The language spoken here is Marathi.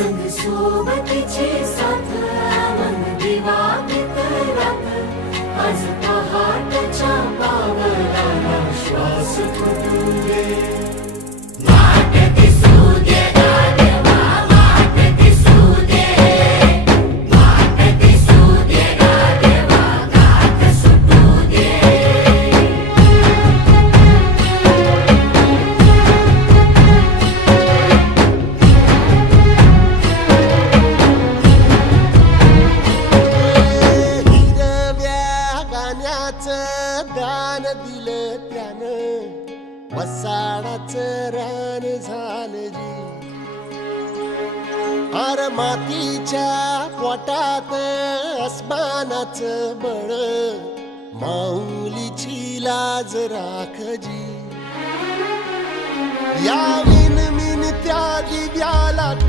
संग सोबतीची साथ मन दिवाळीत रात आज पहाटच्या पावलाला श्वास फुटू दे वाट दिसू दे गाढवा वाट दिसू दे वाट दिसू दे गाढवा गाठ सुटू दे दान दिलं त्यानं वसाडाचं रान झालं जी अर मातीच्या पोटात अस्मानाचं बळ माऊलीची लाज राख जी या विन मिन त्या दिव्याला